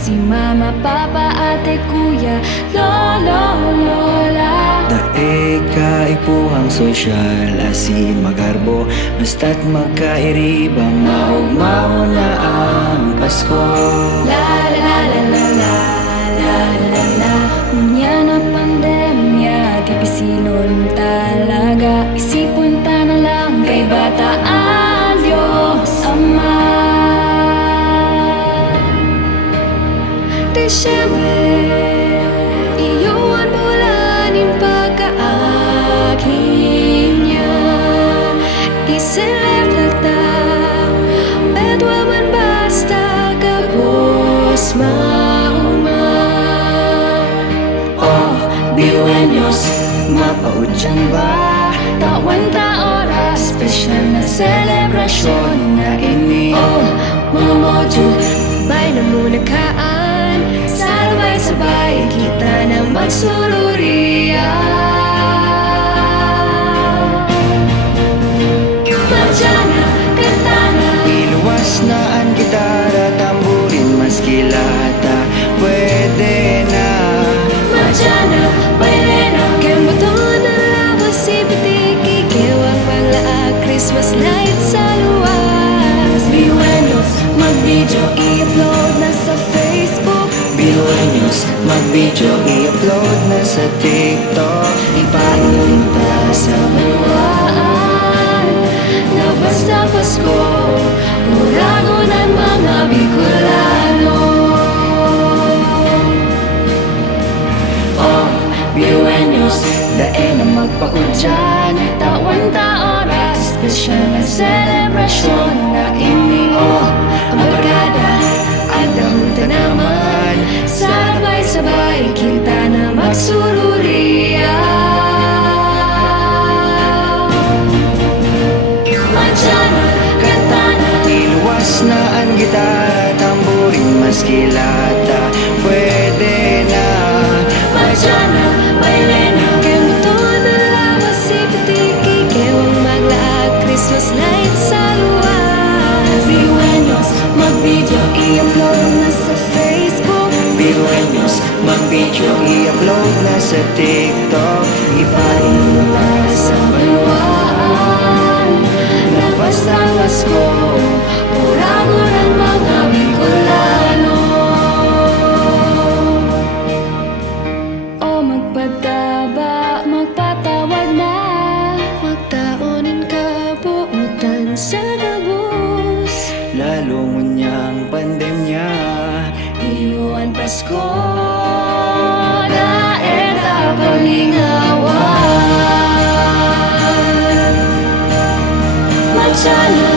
si mama, papa, ate, kuya, lolo, lola. Daig kaipuhang sosyal, asin magarbo, basta't magkairiba, maugmaw na ang Pasko. La la la la la la la la. Ngunya na pandemya, di pisilon talaga. Isipon ta na lang kay bataan, Diyos Ama. Desyembre, iyuan bulanin pagkaaking niya. I-celebrate ta, bedwa man basta kapos mauma. Oh, biwenyos, mapaudyan ba? Tawan ta oras, special na selebrasyon na ini. Oh, Mga module, bay na muna kaan. Sabay-sabay kita na magsururiya. Madyana, kantana, iluwas na ang gitara, tamburin, maskilata, pwede na. madyana, bailena. Kembuton na labas si Pitiki, kewang panglaag, Christmas light sa luwas. Biwenyos, mag-video, i-upload na sa Facebook. Biwenyos, mag-video, i-upload na sa TikTok. Ipailin pa sa maluwaan na basta Pasko, urago ng mga Bicolano. Oh, biwenyos, Dae na magpaudyan, tawan ta oras, special na selebrasyon na ini. oh, Ang barkada at dahunta naman, sabay-sabay kita na magsururiya. Madyana, kantana, iluwas na ang gitara, tamburin, maskilata, pwede na. madyana, bailena. Kembuton na labas si Pitiki, kewang maglaag, Christmas light sa luwas. Biwenyos, mag-video, i-upload na sa Facebook. Biwenyos, mag-video, i-upload na sa TikTok. Ipailin pa sa maluwaan na basta Pasko, urago ng mga Bicolano. O magpataba, magpatawad na, magtaonin kabuutan sa gabos. Lalo ngunyang pandemya, Iwan Pasko na eta palingawan. Madyana,